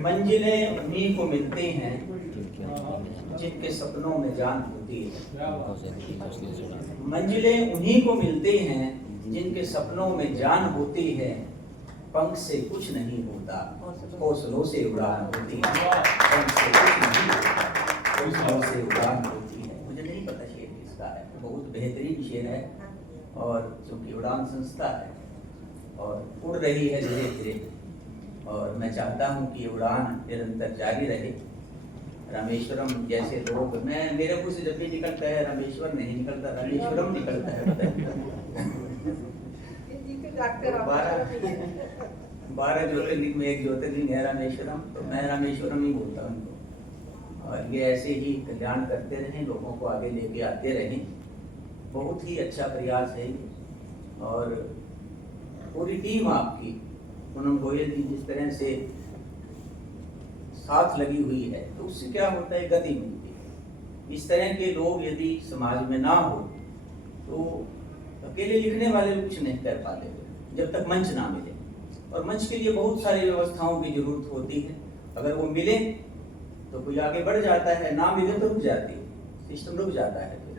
मंजिलें उन्हीं को मिलती हैं जिनके सपनों में जान होती है। मंजिलें उन्हीं को मिलती हैं जिनके सपनों में जान होती है। पंख से कुछ नहीं होता, हौसलों से उड़ान होती है। पंख से कुछ नहीं होता, हौसलों से उड़ान होती है। मुझे नहीं पता शेर किसका है, बहुत बेहतरीन शेर है। और चूंकि उड़ान संस्था है और उड़ रही है धीरे धीरे, और मैं चाहता हूँ कि उड़ान निरंतर जारी रहे। रामेश्वरम जैसे लोग, मैं मेरे मुँह से जब भी निकलता है रामेश्वर नहीं निकलता, रामेश्वरम निकलता है। 12 ज्योतिर्लिंग में एक ज्योतिर्लिंग है रामेश्वरम, तो मैं रामेश्वरम ही बोलता हूँ उनको। और ये ऐसे ही कल्याण करते रहें, लोगों को आगे लेके आते रहें। बहुत ही अच्छा प्रयास है और पूरी टीम आपकी, पूनम गोयल जी जिस तरह से साथ लगी हुई है, तो उससे क्या होता है, गति मिलती है। इस तरह के लोग यदि समाज में ना हो तो अकेले लिखने वाले कुछ नहीं कर पाते जब तक मंच ना मिले। और मंच के लिए बहुत सारी व्यवस्थाओं की जरूरत होती है। अगर वो मिले तो कोई आगे बढ़ जाता है, ना मिले तो रुक जाती है, सिस्टम रुक जाता है। फिर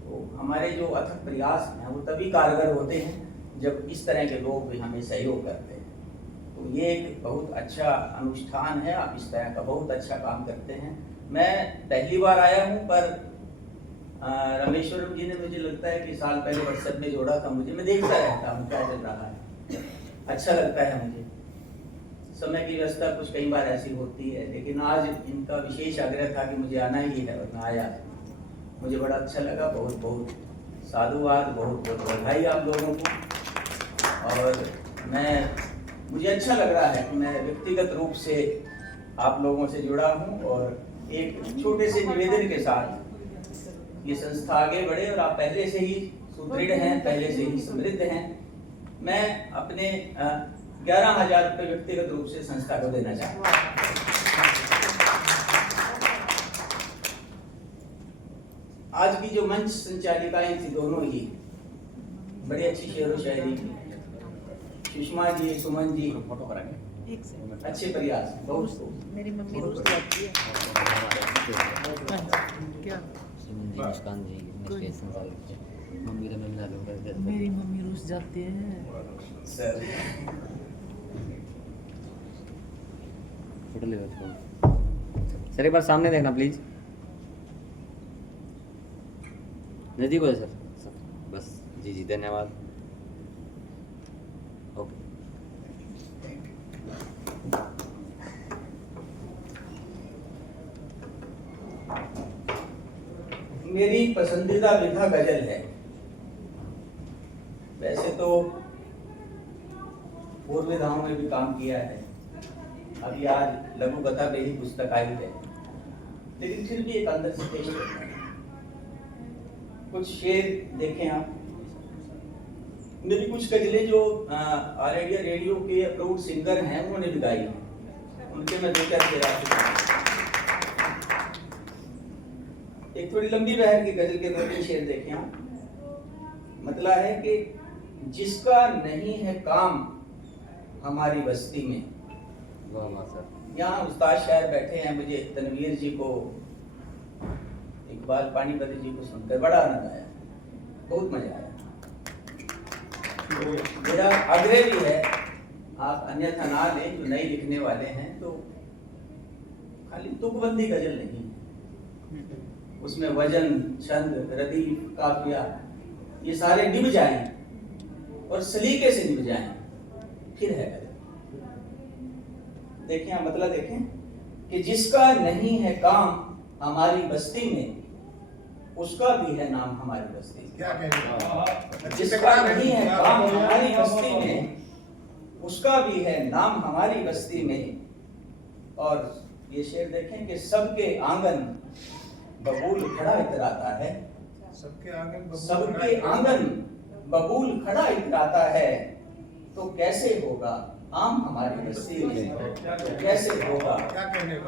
तो हमारे जो अथक प्रयास हैं वो तभी कारगर होते हैं जब इस तरह के लोग भी हमें सहयोग करते हैं। तो ये एक बहुत अच्छा अनुष्ठान है, आप इस तरह का बहुत अच्छा काम करते हैं। मैं पहली बार आया हूँ, पर रामेश्वरम जी ने मुझे लगता है कि साल पहले व्हाट्सएप में जोड़ा था मुझे, मैं देखता रहता हूँ क्या चल रहा है, अच्छा लगता है मुझे। समय की व्यवस्था कुछ कई बार ऐसी होती है, लेकिन आज इनका विशेष आग्रह था कि मुझे आना ही है और मैं आया। मुझे बड़ा अच्छा लगा, बहुत बहुत साधुवाद, बहुत बहुत बधाई आप लोगों को। और मुझे अच्छा लग रहा है कि मैं व्यक्तिगत रूप से आप लोगों से जुड़ा हूँ और एक छोटे से निवेदन के साथ ये संस्था आगे बढ़े। और आप पहले से ही सुदृढ़ हैं, पहले से ही समृद्ध हैं। मैं अपने 11,000 रुपये व्यक्तिगत रूप से संस्था को देना चाहता हूँ। आज की जो मंच संचालिकाएं थी दोनों ही बड़ी अच्छी शेरो शायरी की, सुषमा जी, सुमन जी, फोटो कराएंगे, अच्छे प्रयास, बहुत। मेरी मम्मी रोज जाती है क्या, मुस्कान जी मम्मी का मिल जाता, मेरी मम्मी रोज जाती है सर। फोटो ले सर, एक बार सामने देखना प्लीज, नजदीक हो सर, बस जी जी, धन्यवाद। ओके, मेरी पसंदीदा विधा गजल है। वैसे तो पूर्व विधाओं में भी काम किया है, अभी आज लघु कथा पे ही पुस्तक आई है, लेकिन फिर भी एक अंदर से टेस्ट होता है। कुछ शेर देखें आप, मेरी कुछ गजलें जो ऑल इंडिया रेडियो के अप्रूव्ड सिंगर हैं उन्होंने भी गाई हैं, उनके मैं दो चार शेर आपको, एक थोड़ी लंबी बहर की गजल के 2-3 शेर देखें आप। मतलब है कि जिसका नहीं है काम हमारी बस्ती में। यहाँ उस्ताद शायर बैठे हैं, मुझे तनवीर जी को, इकबाल पानीपति जी को सुनकर बड़ा आनंद आया, बहुत मजा आया। तो मेरा आग्रह भी है, आप अन्यथा ना लें, जो नए लिखने वाले हैं तो खाली तुकबंदी गजल नहीं, उसमें वजन, छंद, रदीफ, काफिया ये सारे निभ जाएं और सलीके से निभ जाएं, फिर है गजल। देखें आप, मतलब देखें कि जिसका नहीं है काम हमारी बस्ती में, उसका भी है नाम हमारी बस्ती में। क्या कहते, जिसका नहीं है काम हमारी बस्ती में, उसका भी है नाम हमारी बस्ती में। और ये शेर देखें कि सबके आंगन बबूल खड़ा इतराता है, सबके आंगन बबूल खड़ा इतराता है, तो कैसे होगा आम हमारी बस्ती में, तो कैसे होगा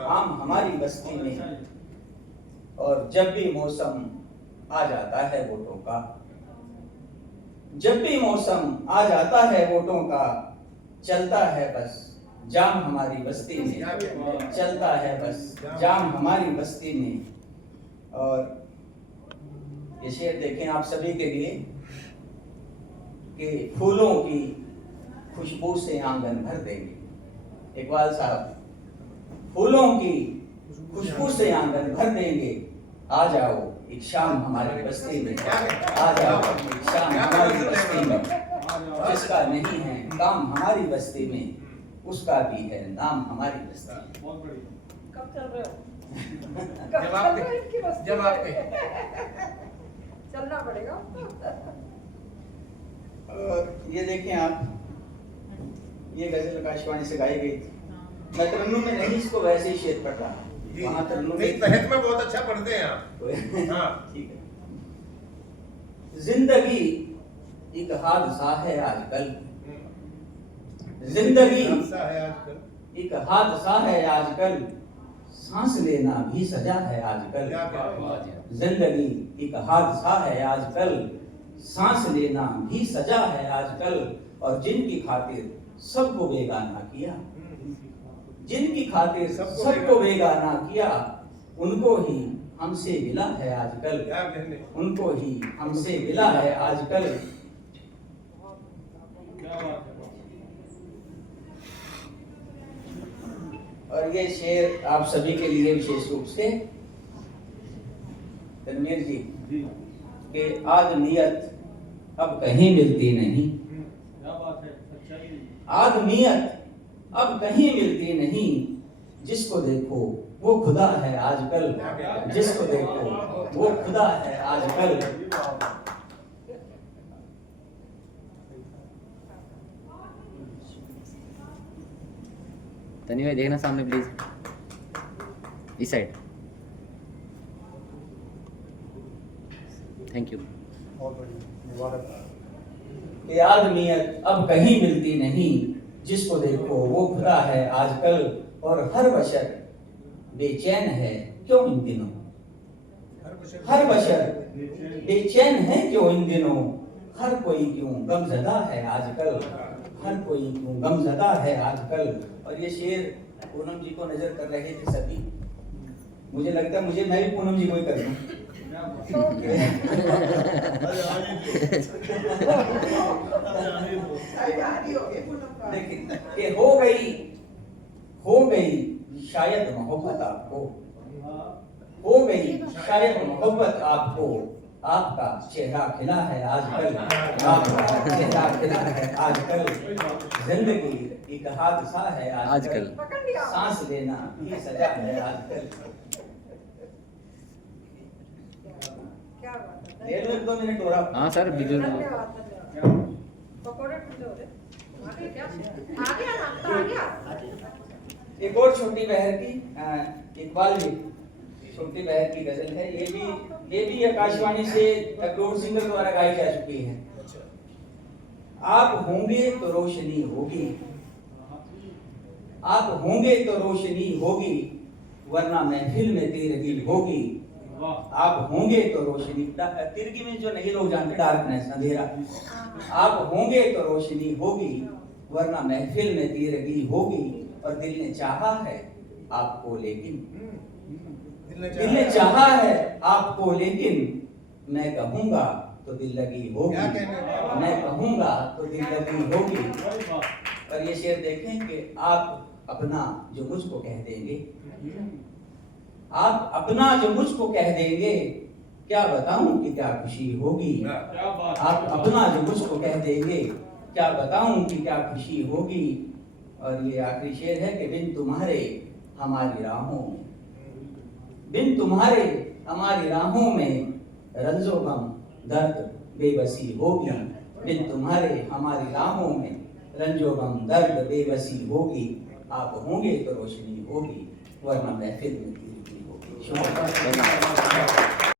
आम हमारी बस्ती में। और जब भी मौसम आ जाता है वोटों का, जब भी मौसम आ जाता है वोटों का, चलता है बस जाम हमारी बस्ती में चलता है बस जाम हमारी बस्ती में। और ये शेर देखें आप सभी के लिए कि फूलों की खुशबू से आंगन भर देंगे। इकबाल साहब, फूलों की खुशबू से आंगन भर देंगे। आ जाओ एक शाम हमारी बस्ती में, आ जाओ एक शाम हमारी बस्ती में। जिसका नहीं है काम हमारी बस्ती में, उसका भी है नाम हमारी बस्ती में। कब चल रहे हो? जब आपके चलना पड़ेगा। और ये देखें आप, ये गजल आकाशवाणी से गाई गई थी। मैं तरन्नुम में नहीं इसको वैसे ही शेर पढ़ रहा जी, वहाँ तरन्नुम नहीं, तहत में बहुत अच्छा पढ़ते हैं आप। हाँ। ठीक है। जिंदगी एक हादसा है आजकल, जिंदगी हादसा है आजकल। एक हादसा है आजकल, सांस लेना भी सजा है आजकल। क्या बात है। जिंदगी एक हादसा है आजकल, सांस लेना भी सजा है आजकल। और जिनकी खातिर सबको बेगाना किया, जिनकी खातिर सबको बेगाना किया, उनको ही हमसे मिला है आजकल, क्या कहने। उनको ही हमसे मिला है आजकल। और ये शेर आप सभी के लिए विशेष रूप से तनवीर जी कि आदमियत अब कहीं मिलती नहीं, क्या बात है, सच्चाई। आदमियत अब कहीं मिलती नहीं। जिसको देखो वो खुदा है आजकल, जिसको देखो वो खुदा है आजकल। तनी भाई देखना सामने प्लीज, इस साइड। Thank you. कि आदमियत अब कहीं मिलती नहीं, जिसको देखो वो खुदा है आजकल। और हर बशर बेचैन है क्यों इन दिनों, हर बशर बेचैन है क्यों इन दिनों। हर कोई क्यों गमज़दा है आजकल, हर कोई क्यों गमज़दा है आजकल। और ये शेर पूनम जी को नजर कर रहे थे सभी। मुझे लगता है मुझे, मैं भी पूनम जी को ही कर दूं। देखिए कि हो गई शायद मोहब्बत आपको, हो गई शायद मोहब्बत आपको। आपका चेहरा खिला है आजकल, आपका चेहरा खिला है आजकल। जिंदगी एक हादसा है आजकल, सांस लेना भी सजा है आजकल। क्या बात है। ले लो 1-2 मिनट और आप। हाँ सर बिल्कुल। धन्यवाद, धन्यवाद। पकौड़े ठंडे हो रहे। आगे क्या? आ गया ना, तो आ गया। एक और छोटी बहर की इकबाल जी छोटी बहर की गजल है। ये भी आकाशवाणी से अक्रोर सिंगर द्वारा गाई जा चुकी है। आप होंगे तो रोशनी होगी, आप होंगे तो रोशनी होगी, वरना महफिल में तेरगी होगी। आप होंगे तो रोशनी, तिरगी में जो नहीं लोग जानते डार्कनेस अंधेरा। आप होंगे तो रोशनी होगी, वरना महफिल में तेरगी होगी। और दिल ने चाहा है आपको लेकिन, दिल ने चाहा है आपको लेकिन, मैं कहूंगा तो दिल लगी होगी, मैं कहूंगा तो दिल लगी होगी। और ये शेर देखें कि आप अपना जो मुझको कह देंगे, आप अपना जो मुझको कह देंगे, क्या बताऊं कि क्या खुशी होगी। आप अपना जो मुझको कह देंगे, क्या बताऊं कि क्या खुशी होगी। और ये आखिरी शेर है कि बिन तुम्हारे हमारी राहों, बिन तुम्हारे हमारी राहों में रंजो गम दर्द बेबसी होगी। बिन तुम्हारे हमारी राहों में रंजो गम दर्द बेबसी होगी। आप होंगे तो रोशनी होगी, वरना महफिल में होगी। शुक्रिया।